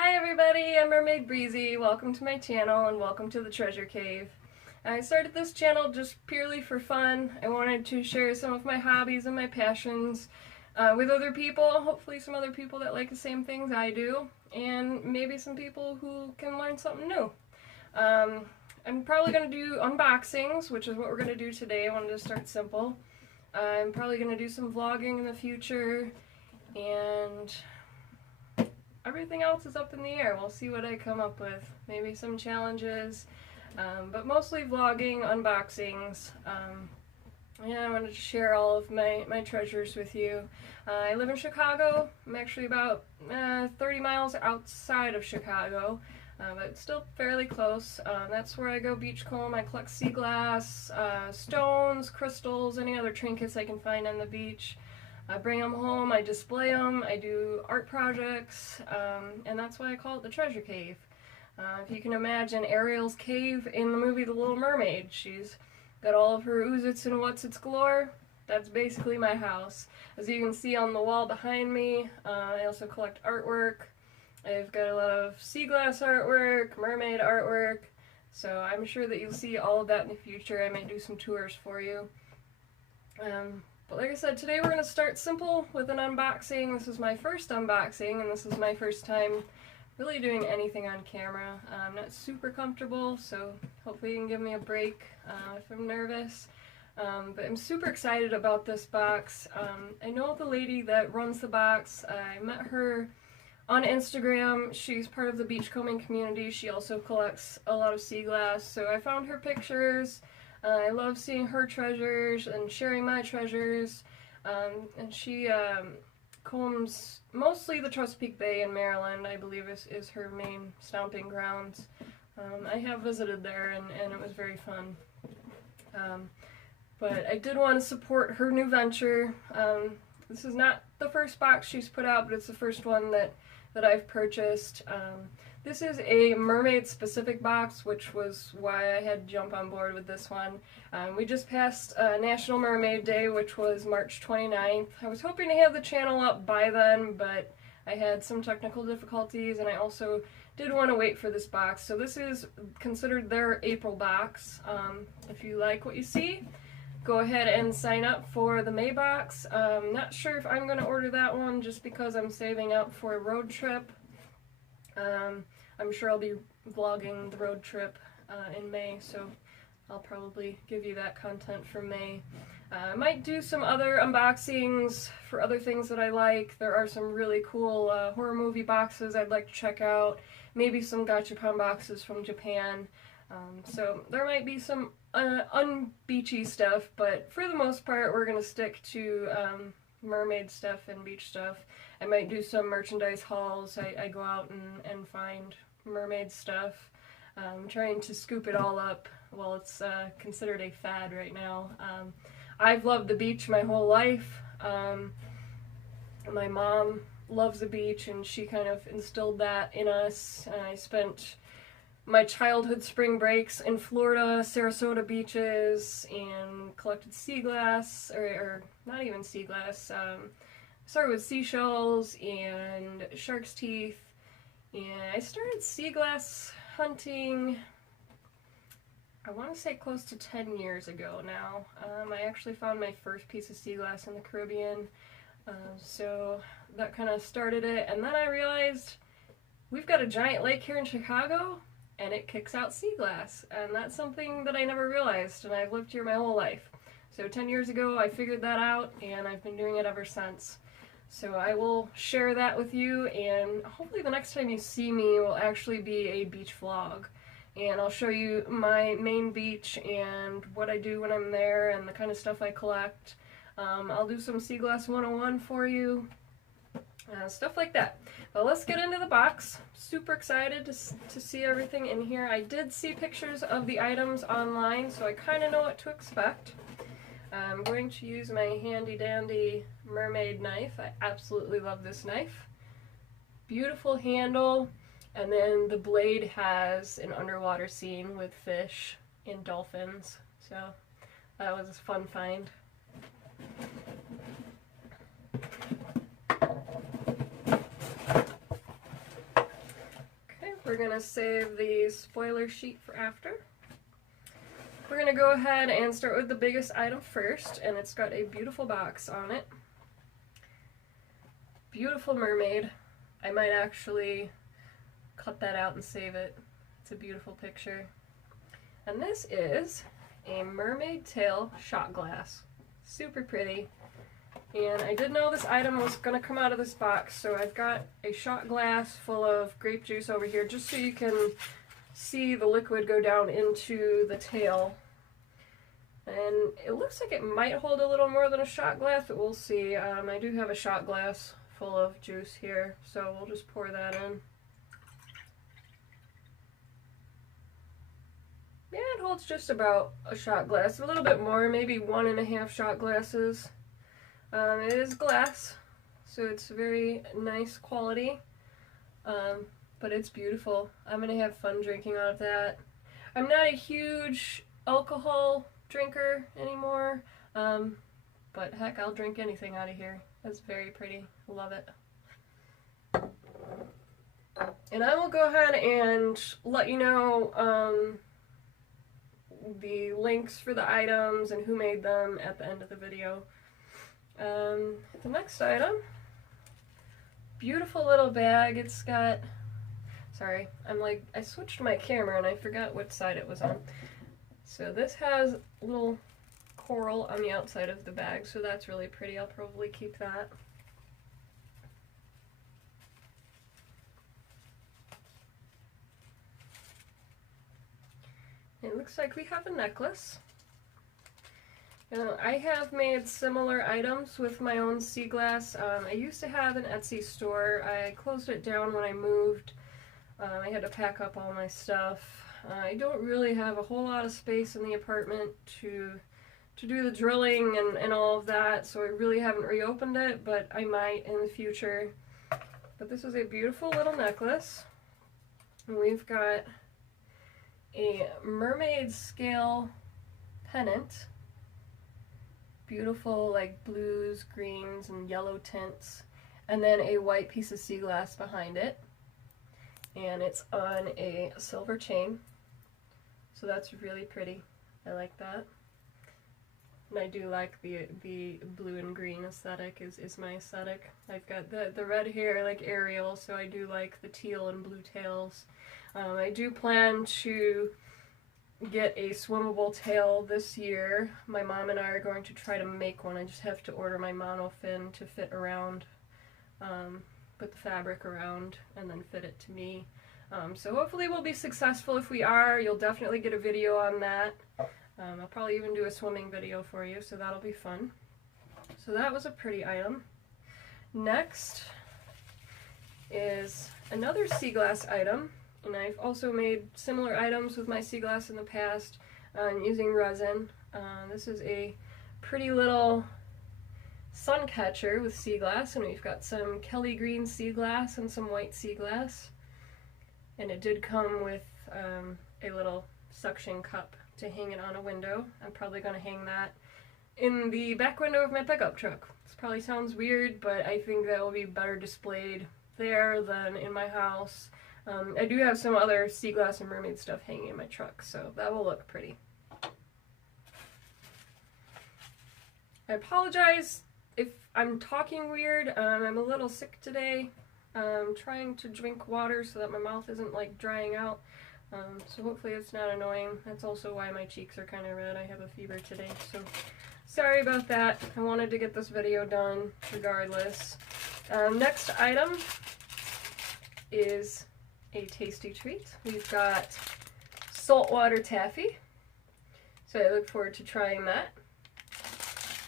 Hi everybody, I'm Mermaid Breezy. Welcome to my channel and welcome to the treasure cave. I started this channel just purely for fun. I wanted to share some of my hobbies and my passions with other people, hopefully some other people that like the same things I do, and maybe some people who can learn something new. I'm probably going to do unboxings, which is what we're going to do today. I wanted to start simple. I'm probably going to do some vlogging in the future, and everything else is up in the air. We'll see what I come up with. Maybe some challenges, but mostly vlogging, unboxings. Yeah, I wanted to share all of my treasures with you. I live in Chicago. I'm actually about 30 miles outside of Chicago, but still fairly close. That's where I go beach comb. I collect sea glass, stones, crystals, any other trinkets I can find on the beach. I bring them home, I display them, I do art projects, and that's why I call it the treasure cave. If you can imagine Ariel's cave in the movie The Little Mermaid, she's got all of her oozits and whatsits galore. That's basically my house. As you can see on the wall behind me, I also collect artwork. I've got a lot of sea glass artwork, mermaid artwork, so I'm sure that you'll see all of that in the future. I might do some tours for you. But like I said, today we're going to start simple with an unboxing. This is my first unboxing, and this is my first time really doing anything on camera. I'm not super comfortable, so hopefully you can give me a break if I'm nervous. But I'm super excited about this box. I know the lady that runs the box. I met her on Instagram. She's part of the beachcombing community. She also collects a lot of sea glass, so I found her pictures. I love seeing her treasures and sharing my treasures, and she combs mostly the Chesapeake Bay in Maryland, I believe is her main stomping grounds. I have visited there and it was very fun. But I did want to support her new venture. This is not the first box she's put out, but it's the first one that I've purchased. This is a mermaid specific box, which was why I had to jump on board with this one. We just passed National Mermaid Day, which was March 29th. I was hoping to have the channel up by then, but I had some technical difficulties, and I also did want to wait for this box. So this is considered their April box. If you like what you see, go ahead and sign up for the May box. Not sure if I'm going to order that one just because I'm saving up for a road trip. I'm sure I'll be vlogging the road trip in May, so I'll probably give you that content for May. I might do some other unboxings for other things that I like. There are some really cool horror movie boxes I'd like to check out. Maybe some gachapon boxes from Japan. So there might be some unbeachy stuff, but for the most part we're going to stick to mermaid stuff and beach stuff. I might do some merchandise hauls. I go out and find mermaid stuff. I'm trying to scoop it all up. Well, it's considered a fad right now. I've loved the beach my whole life. My mom loves the beach, and she kind of instilled that in us. I spent my childhood spring breaks in Florida, Sarasota beaches, and collected sea glass, or not even sea glass. Started with seashells and shark's teeth, and I started sea glass hunting, I want to say close to 10 years ago now. I actually found my first piece of sea glass in the Caribbean, so that kind of started it, and then I realized we've got a giant lake here in Chicago, and it kicks out sea glass, and that's something that I never realized, and I've lived here my whole life. So 10 years ago I figured that out, and I've been doing it ever since. So I will share that with you, and hopefully the next time you see me will actually be a beach vlog. And I'll show you my main beach and what I do when I'm there and the kind of stuff I collect. I'll do some Sea Glass 101 for you, stuff like that. But let's get into the box. Super excited to see everything in here. I did see pictures of the items online, so I kind of know what to expect. I'm going to use my handy dandy mermaid knife. I absolutely love this knife. Beautiful handle, and then the blade has an underwater scene with fish and dolphins, so that was a fun find. gonna save the spoiler sheet for after. We're gonna go ahead and start with the biggest item first, and it's got a beautiful box on it. Beautiful mermaid. I might actually cut that out and save it. It's a beautiful picture. And this is a mermaid tail shot glass. Super pretty. And I did know this item was going to come out of this box, so I've got a shot glass full of grape juice over here just so you can see the liquid go down into the tail. And it looks like it might hold a little more than a shot glass, but we'll see. I do have a shot glass full of juice here, so we'll just pour that in. Yeah, it holds just about a shot glass, a little bit more, maybe 1.5 shot glasses. It is glass, so it's very nice quality, but it's beautiful. I'm going to have fun drinking out of that. I'm not a huge alcohol drinker anymore, but heck, I'll drink anything out of here. It's very pretty. Love it. And I will go ahead and let you know the links for the items and who made them at the end of the video. The next item, beautiful little bag. It's got, sorry, I switched my camera and I forgot which side it was on. So this has a little coral on the outside of the bag, so that's really pretty. I'll probably keep that. It looks like we have a necklace. I have made similar items with my own sea glass. I used to have an Etsy store. I closed it down when I moved. I had to pack up all my stuff. I don't really have a whole lot of space in the apartment to do the drilling and all of that, so I really haven't reopened it, but I might in the future. But this is a beautiful little necklace. And we've got a mermaid scale pennant. Beautiful, like blues, greens, and yellow tints, and then a white piece of sea glass behind it, and it's on a silver chain, so that's really pretty. I like that, and I do like the blue and green aesthetic is my aesthetic. I've got the red hair like Ariel, so I do like the teal and blue tails. I do plan to get a swimmable tail this year. My mom and I are going to try to make one. I just have to order my monofin to fit around, put the fabric around, and then fit it to me. So hopefully we'll be successful. If we are, you'll definitely get a video on that. I'll probably even do a swimming video for you, so that'll be fun. So that was a pretty item. Next is another sea glass item. And I've also made similar items with my sea glass in the past using resin. This is a pretty little sun catcher with sea glass, and we've got some Kelly green sea glass and some white sea glass. And it did come with a little suction cup to hang it on a window. I'm probably going to hang that in the back window of my pickup truck. This probably sounds weird, but I think that will be better displayed there than in my house. I do have some other sea glass and mermaid stuff hanging in my truck, so that will look pretty. I apologize if I'm talking weird. I'm a little sick today. I'm trying to drink water so that my mouth isn't like drying out. So hopefully it's not annoying. That's also why my cheeks are kind of red. I have a fever today, so sorry about that. I wanted to get this video done regardless. Next item is a tasty treat. We've got saltwater taffy, so I look forward to trying that.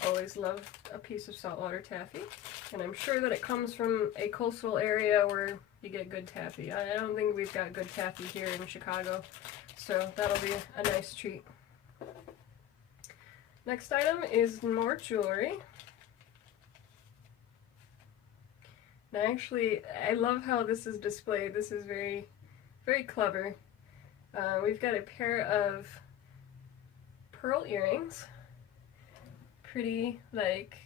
Always love a piece of saltwater taffy, and I'm sure that it comes from a coastal area where you get good taffy. I don't think we've got good taffy here in Chicago, so that'll be a nice treat. Next item is more jewelry. And actually, I love how this is displayed. This is very, very clever. We've got a pair of pearl earrings. Pretty, like,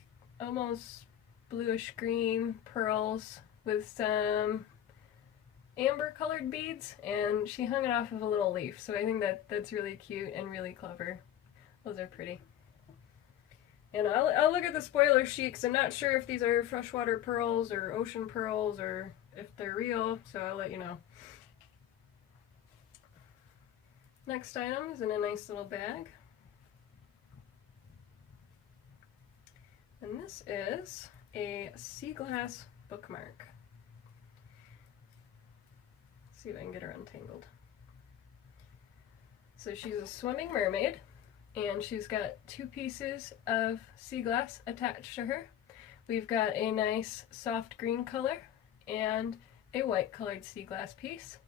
almost bluish green pearls with some amber colored beads, and she hung it off of a little leaf, so I think that's really cute and really clever. Those are pretty. And I'll look at the spoiler sheet because I'm not sure if these are freshwater pearls or ocean pearls or if they're real, so I'll let you know. Next item is in a nice little bag. And this is a sea glass bookmark. Let's see if I can get her untangled. So she's a swimming mermaid, and she's got 2 pieces of sea glass attached to her. We've got a nice soft green color and a white colored sea glass piece.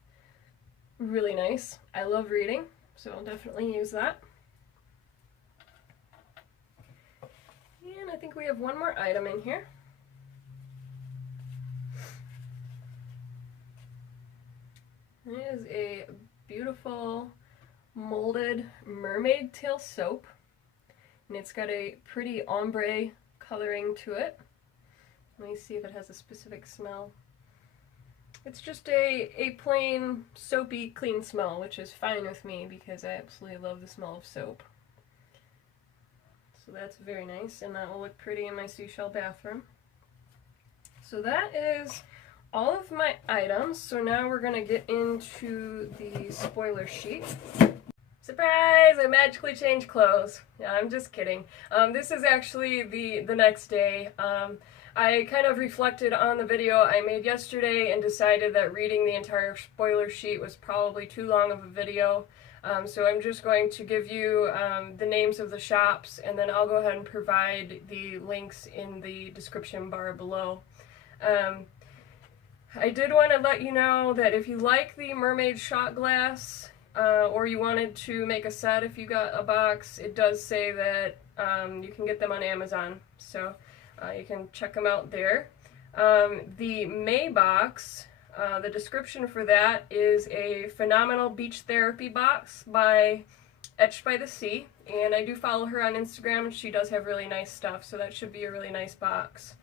Really nice. I love reading, so I'll definitely use that. And I think we have one more item in here. It is a beautiful molded mermaid tail soap, and it's got a pretty ombre coloring to it. Let me see if it has a specific smell. It's just a plain soapy clean smell, which is fine with me because I absolutely love the smell of soap. So that's very nice, and that will look pretty in my seashell bathroom. So that is all of my items. So now we're going to get into the spoiler sheet. Surprise! I magically changed clothes. Yeah, I'm just kidding. This is actually the next day. I kind of reflected on the video I made yesterday and decided that reading the entire spoiler sheet was probably too long of a video. So I'm just going to give you the names of the shops, and then I'll go ahead and provide the links in the description bar below. I did want to let you know that if you like the mermaid shot glass, or you wanted to make a set if you got a box, it does say that you can get them on Amazon, so you can check them out there. The May box, the description for that is a phenomenal beach therapy box by Etched by the Sea, and I do follow her on Instagram, and she does have really nice stuff, so that should be a really nice box.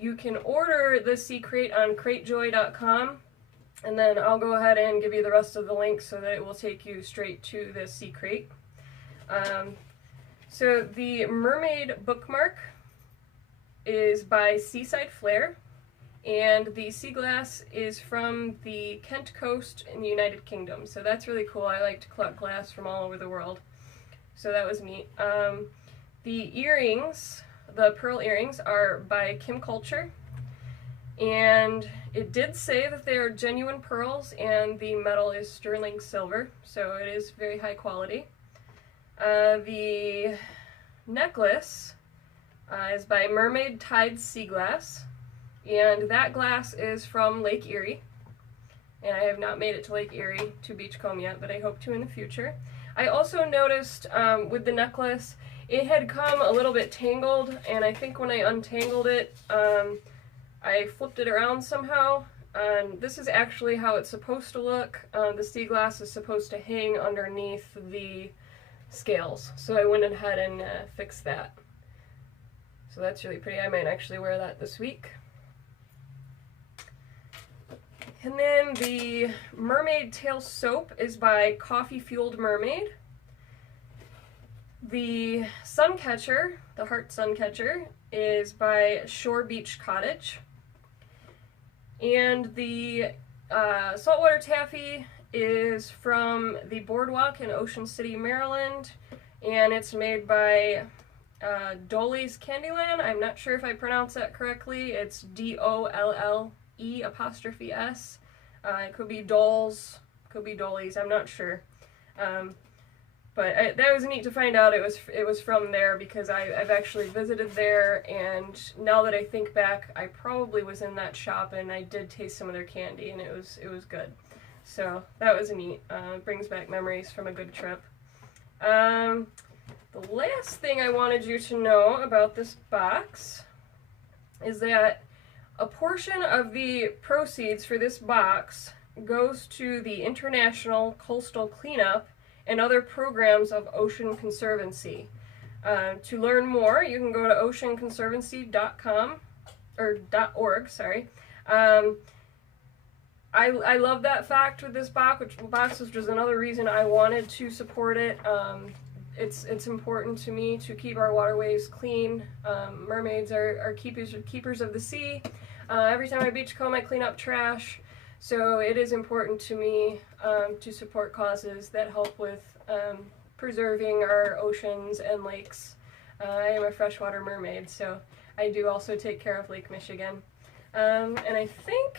You can order the SeaCrate on cratejoy.com, and then I'll go ahead and give you the rest of the links so that it will take you straight to the SeaCrate. So the Mermaid bookmark is by Seaside Flare, and the sea glass is from the Kent coast in the United Kingdom. So that's really cool. I like to collect glass from all over the world. So that was neat. The earrings, the pearl earrings, are by Kim Culture. And it did say that they are genuine pearls and the metal is sterling silver. So it is very high quality. The necklace is by Mermaid Tides Sea Glass, and that glass is from Lake Erie, and I have not made it to Lake Erie to Beachcomb yet, but I hope to in the future. I also noticed with the necklace, it had come a little bit tangled, and I think when I untangled it, I flipped it around somehow. This is actually how it's supposed to look. The sea glass is supposed to hang underneath the scales, so I went ahead and fixed that. So that's really pretty. I might actually wear that this week. And then the Mermaid Tail Soap is by Coffee Fueled Mermaid. The suncatcher, the heart suncatcher, is by Shore Beach Cottage. And the saltwater taffy is from the Boardwalk in Ocean City, Maryland, and it's made by Dolle's Candyland. I'm not sure if I pronounced that correctly. It's Dolle''s. It could be Dolls, could be Dolle's, I'm not sure. But that was neat to find out it was from there, because I've actually visited there, and now that I think back, I probably was in that shop and I did taste some of their candy, and it was good. So that was neat. Brings back memories from a good trip. The last thing I wanted you to know about this box is that a portion of the proceeds for this box goes to the International Coastal Cleanup and other programs of Ocean Conservancy. To learn more, you can go to oceanconservancy.com, or .org, sorry. I love that fact with this box, which was another reason I wanted to support it. It's important to me to keep our waterways clean. Mermaids are keepers of the sea. Every time I beach comb, I clean up trash. So it is important to me to support causes that help with preserving our oceans and lakes. I am a freshwater mermaid, so I do also take care of Lake Michigan. And I think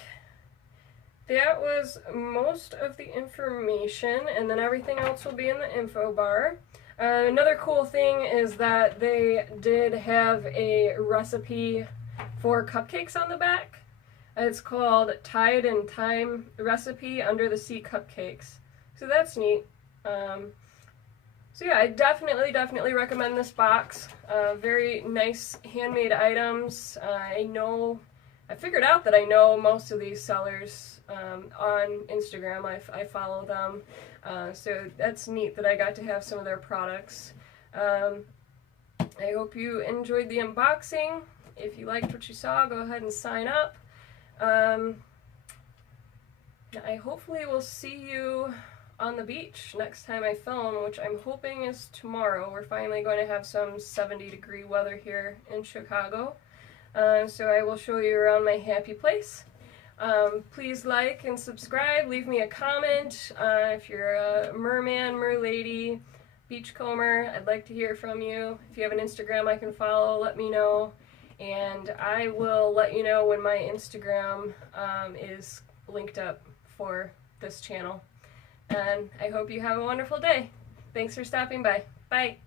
that was most of the information, and then everything else will be in the info bar. Another cool thing is that they did have a recipe for cupcakes on the back. It's called Tide and Time Recipe Under the Sea Cupcakes. So that's neat. So yeah, I definitely recommend this box. Very nice handmade items. I figured out that I know most of these sellers on Instagram. I follow them. So that's neat that I got to have some of their products. I hope you enjoyed the unboxing. If you liked what you saw, go ahead and sign up. I hopefully will see you on the beach next time I film, which I'm hoping is tomorrow. We're finally going to have some 70-degree weather here in Chicago. So I will show you around my happy place. Please like and subscribe, leave me a comment. If you're a merman, merlady, beachcomber, I'd like to hear from you. If you have an Instagram I can follow, let me know. And I will let you know when my Instagram is linked up for this channel. And I hope you have a wonderful day. Thanks for stopping by. Bye.